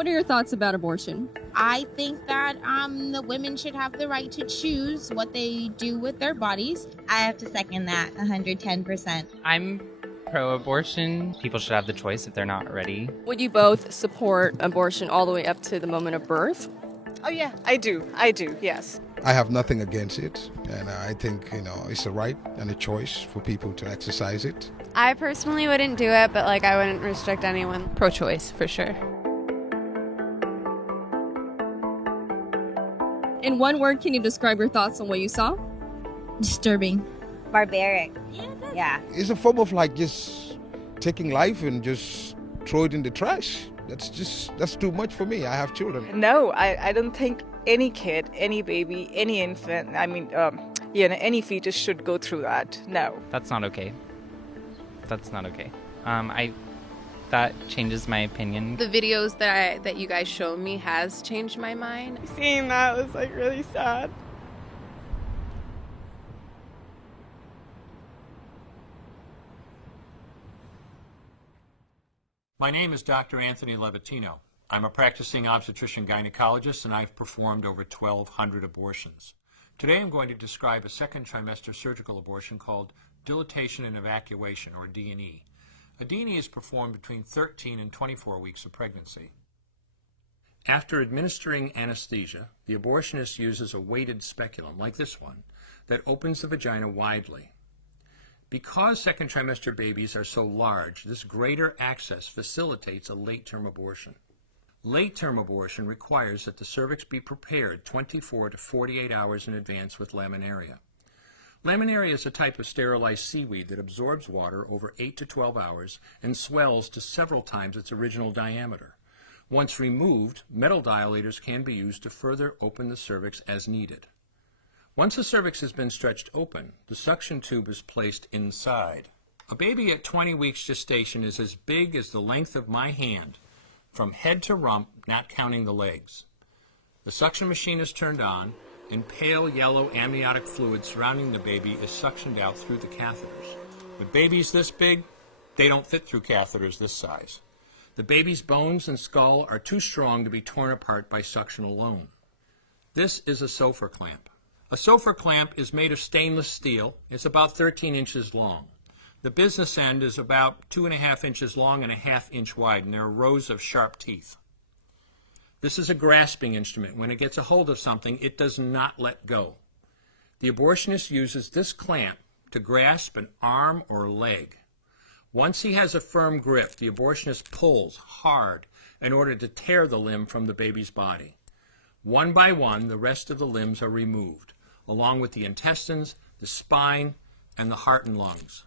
What are your thoughts about abortion? I think that the women should have the right to choose what they do with their bodies. I have to second that 110%. I'm pro-abortion. People should have the choice if they're not ready. Would you both support abortion all the way up to the moment of birth? Oh yeah, I do, yes. I have nothing against it, and I think, it's a right and a choice for people to exercise it. I personally wouldn't do it, but I wouldn't restrict anyone. Pro-choice, for sure. In one word, can you describe your thoughts on what you saw? Disturbing. Barbaric. Yeah. It's a form of just taking life and just throw it in the trash. That's too much for me. I have children. No, I don't think any kid, any baby, any infant, any fetus should go through that. No. That's not okay. That's not okay. That changes my opinion. The videos that you guys showed me has changed my mind. Seeing that was really sad. My name is Dr. Anthony Levatino. I'm a practicing obstetrician-gynecologist, and I've performed over 1,200 abortions. Today I'm going to describe a second trimester surgical abortion called dilatation and evacuation, or D&E. A D&E is performed between 13 and 24 weeks of pregnancy. After administering anesthesia, the abortionist uses a weighted speculum, like this one, that opens the vagina widely. Because second trimester babies are so large, this greater access facilitates a late-term abortion. Late-term abortion requires that the cervix be prepared 24 to 48 hours in advance with laminaria. Laminaria is a type of sterilized seaweed that absorbs water over 8 to 12 hours and swells to several times its original diameter. Once removed, metal dilators can be used to further open the cervix as needed. Once the cervix has been stretched open, the suction tube is placed inside. A baby at 20 weeks gestation is as big as the length of my hand, from head to rump, not counting the legs. The suction machine is turned on, and pale yellow amniotic fluid surrounding the baby is suctioned out through the catheters. With babies this big, they don't fit through catheters this size. The baby's bones and skull are too strong to be torn apart by suction alone. This is a Sofer clamp. A Sofer clamp is made of stainless steel. It's about 13 inches long. The business end is about 2.5 inches long and 1/2 inch wide, and there are rows of sharp teeth. This is a grasping instrument. When it gets a hold of something, it does not let go. The abortionist uses this clamp to grasp an arm or leg. Once he has a firm grip, the abortionist pulls hard in order to tear the limb from the baby's body. One by one, the rest of the limbs are removed, along with the intestines, the spine, and the heart and lungs.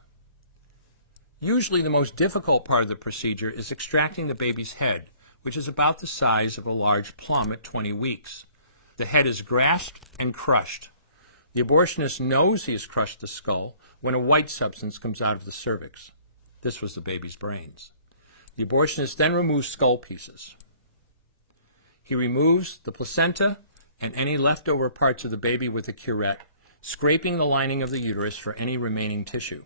Usually the most difficult part of the procedure is extracting the baby's head, which is about the size of a large plum at 20 weeks. The head is grasped and crushed. The abortionist knows he has crushed the skull when a white substance comes out of the cervix. This was the baby's brains. The abortionist then removes skull pieces. He removes the placenta and any leftover parts of the baby with a curette, scraping the lining of the uterus for any remaining tissue.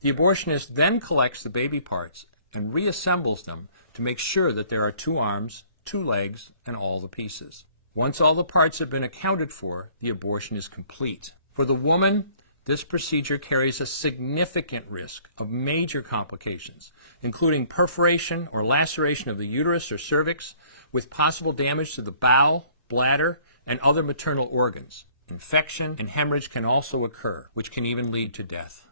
The abortionist then collects the baby parts and reassembles them to make sure that there are 2 arms, 2 legs, and all the pieces. Once all the parts have been accounted for, the abortion is complete. For the woman, this procedure carries a significant risk of major complications, including perforation or laceration of the uterus or cervix, with possible damage to the bowel, bladder, and other maternal organs. Infection and hemorrhage can also occur, which can even lead to death.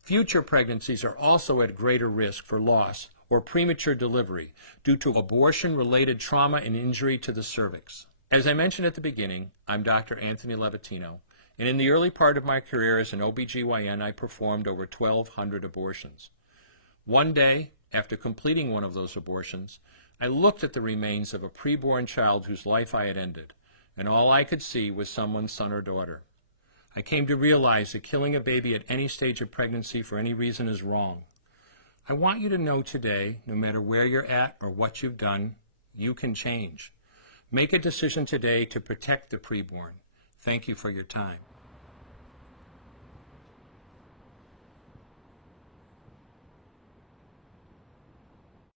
Future pregnancies are also at greater risk for loss or premature delivery due to abortion-related trauma and injury to the cervix. As I mentioned at the beginning, I'm Dr. Anthony Levatino, and in the early part of my career as an OBGYN, I performed over 1,200 abortions. One day, after completing one of those abortions, I looked at the remains of a preborn child whose life I had ended, and all I could see was someone's son or daughter. I came to realize that killing a baby at any stage of pregnancy for any reason is wrong. I want you to know today, no matter where you're at or what you've done, you can change. Make a decision today to protect the preborn. Thank you for your time.